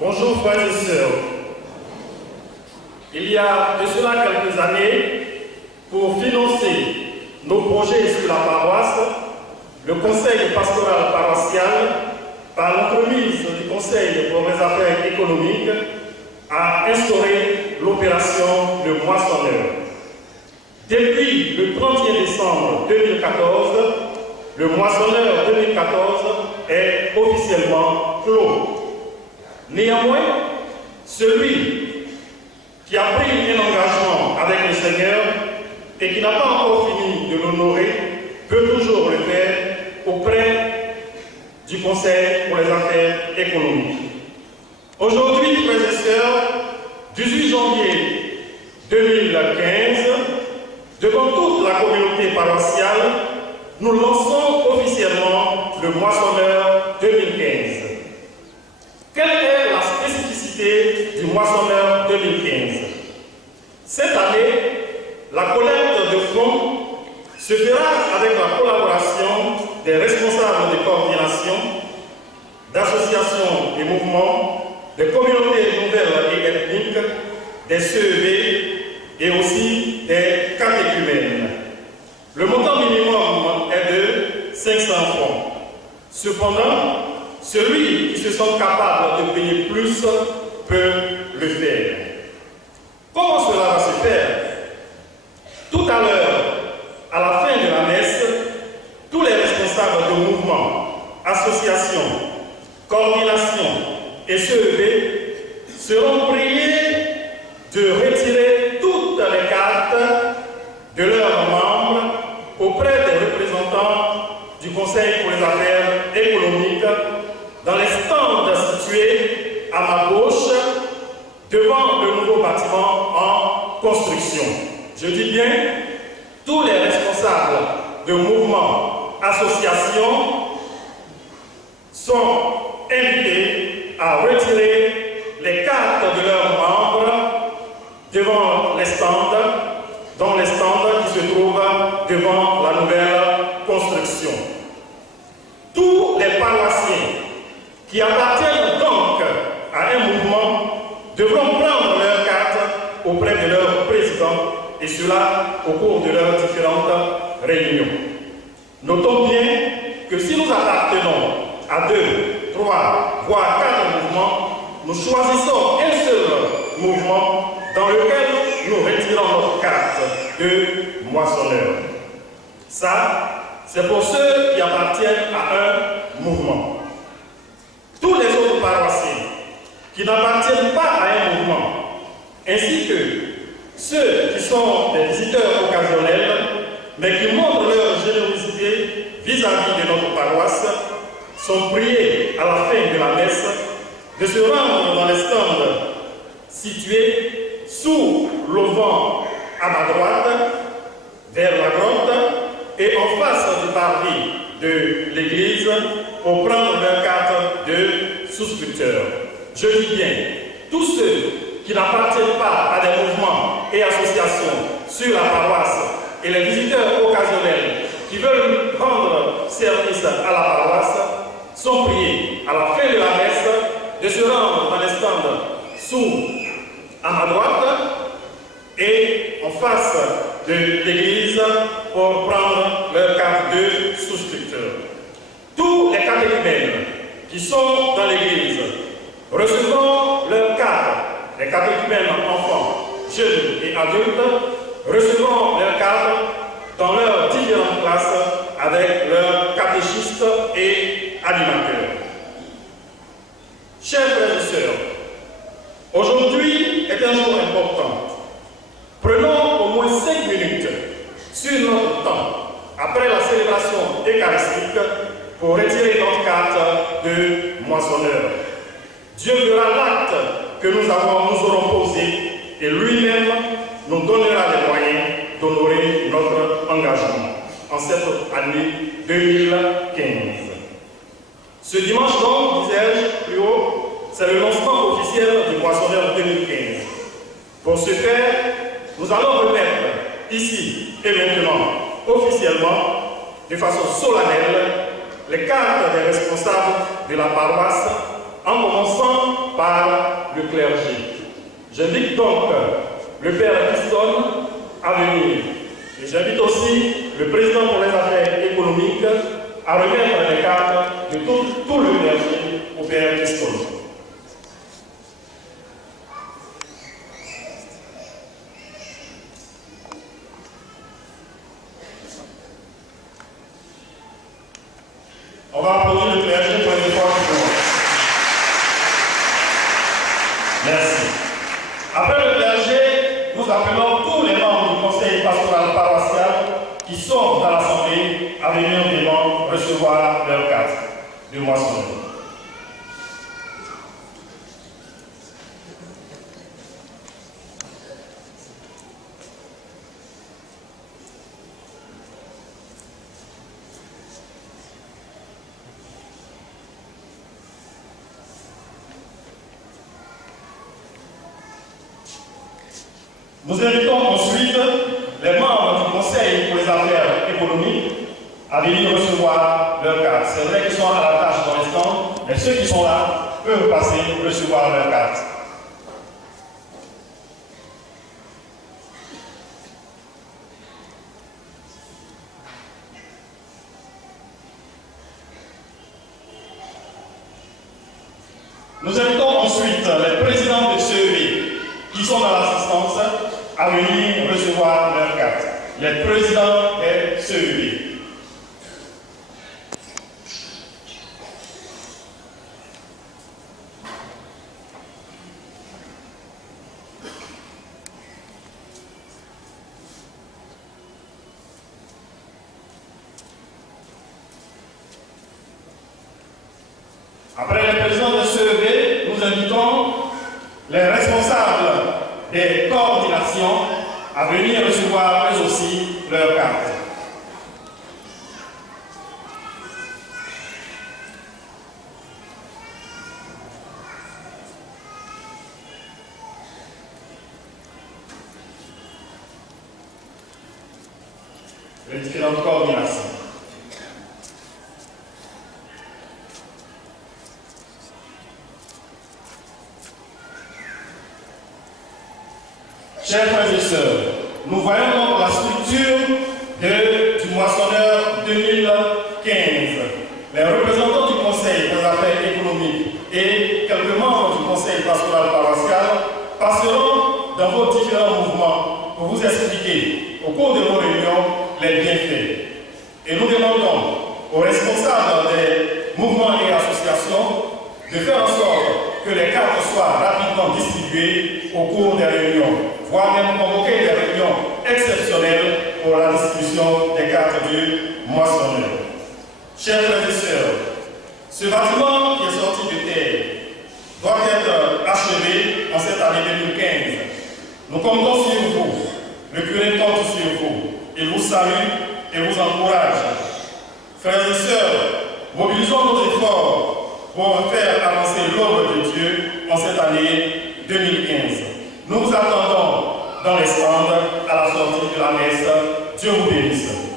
Bonjour frères et sœurs. Il y a de cela quelques années, pour financer nos projets sur la paroisse, le conseil pastoral paroissial, par l'entremise du conseil pour les affaires économiques, a instauré l'opération Le Moissonneur. Depuis le 31 décembre 2014, le Moissonneur 2014 est officiellement clos. Néanmoins, celui qui a pris un engagement avec le Seigneur et qui n'a pas encore fini de l'honorer peut toujours le faire auprès du Conseil pour les affaires économiques. Aujourd'hui, frères et sœurs, 18 janvier 2015, devant toute la communauté paroissiale, nous lançons officiellement le Moissonneur 2015. Quelle est la spécificité du Moissonneur 2015? Cette année, la collecte de fonds se fera avec la collaboration des responsables de coordination, d'associations et mouvements, des communautés nouvelles et ethniques, des CEV et aussi des catéchumènes. Le montant minimum est de 500 francs. Cependant, celui qui se sent capable de payer plus peut le faire. Comment cela va se faire? Tout à l'heure, à la fin de la messe, tous les responsables de mouvements, associations, coordinations et CEV seront priés de retirer toutes les cartes de leurs membres auprès des représentants du Conseil pour les affaires économiques dans les stands situés à ma gauche devant le nouveau bâtiment en construction. Je dis bien, tous les responsables de mouvements, associations sont invités à retirer les cartes de leurs membres devant les stands, dans les stands qui se trouvent devant la nouvelle construction. Tous les paroissiens qui appartiennent donc à un mouvement devront prendre leurs cartes auprès de leur président, et cela au cours de leurs différentes réunions. Notons bien que si nous appartenons à 2, 3, voire 4 mouvements, nous choisissons un seul mouvement dans lequel nous retirons notre carte de moissonneur. Ça, c'est pour ceux qui appartiennent à un mouvement. Tous les autres paroissiens qui n'appartiennent pas à un mouvement, ainsi que ceux qui sont des visiteurs occasionnels, mais qui montrent leur générosité vis-à-vis de notre paroisse, sont priés à la fin de la messe de se rendre dans les stands situés sous l'auvent à ma droite, vers la grotte, et en face du parvis de l'église pour prendre leur carte de souscripteur. Je dis bien, tous ceux qui n'appartiennent pas à des mouvements et associations sur la paroisse et les visiteurs occasionnels qui veulent rendre service à la paroisse sont priés à la fin de la messe de se rendre dans les stands à ma droite et en face de l'église pour prendre leur carte de souscripteur. Tous les catéchumènes qui sont dans l'église recevront leur carte. Les catéchumènes enfants, jeunes et adultes recevront leur carte dans leurs différentes classes avec leurs catéchistes et animateurs. Chers frères et sœurs, aujourd'hui est un jour important. Prenons au moins 5 minutes sur notre temps, après la célébration eucharistique, pour retirer notre carte de moissonneur. Dieu verra l'acte que nous aurons posé et lui-même nous donnera les moyens d'honorer notre engagement en cette année 2015. Ce dimanche donc, disais-je plus haut, c'est le lancement officiel du Moissonneur 2015. Pour ce faire, nous allons remettre ici et maintenant, officiellement, de façon solennelle, les cartes des responsables de la paroisse en commençant par le clergé. J'invite donc le Père Kiston à venir. Et j'invite aussi le président pour les affaires économiques à remettre les cartes de tout le clergé au Père Kiston. On va applaudir le clergé pour les efforts qu'ils font. Merci. Après le clergé, nous appelons tous les membres du conseil pastoral paroissial qui sont dans l'assemblée à venir devant recevoir leur carte de moissonneur. Nous invitons ensuite les membres du Conseil pour les affaires économiques à venir recevoir leur carte. C'est vrai qu'ils sont à la tâche dans l'instant, mais ceux qui sont là peuvent passer recevoir leur carte. Nous invitons ensuite les présidents de CEV qui sont dans l'assistance à venir recevoir leur carte. Les présidents des CEV. Après les présidents de CEV, nous invitons les responsables des coordinations à venir recevoir eux aussi leur carte. Les différentes coordinations. Chers frères et sœurs, nous voyons donc la structure du moissonneur 2015. Les représentants du Conseil des affaires économiques et quelques membres du Conseil pastoral paroissial passeront dans vos différents mouvements pour vous expliquer au cours de vos réunions les bienfaits. Et nous demandons aux responsables des mouvements et associations de faire en sorte que les cartes soient rapidement distribuées au cours des réunions, voire même convoquer des réunions exceptionnelles pour la distribution des cartes de moissonneur. Chers frères et sœurs, ce bâtiment qui est sorti de terre doit être achevé en cette année 2015. Nous comptons sur vous, le curé compte sur vous. Il vous salue et vous encourage. Frères et sœurs, mobilisons nos efforts pour faire avancer l'œuvre de Dieu en cette année 2015. Nous vous attendons dans les stands à la sortie de la messe. Dieu vous bénisse.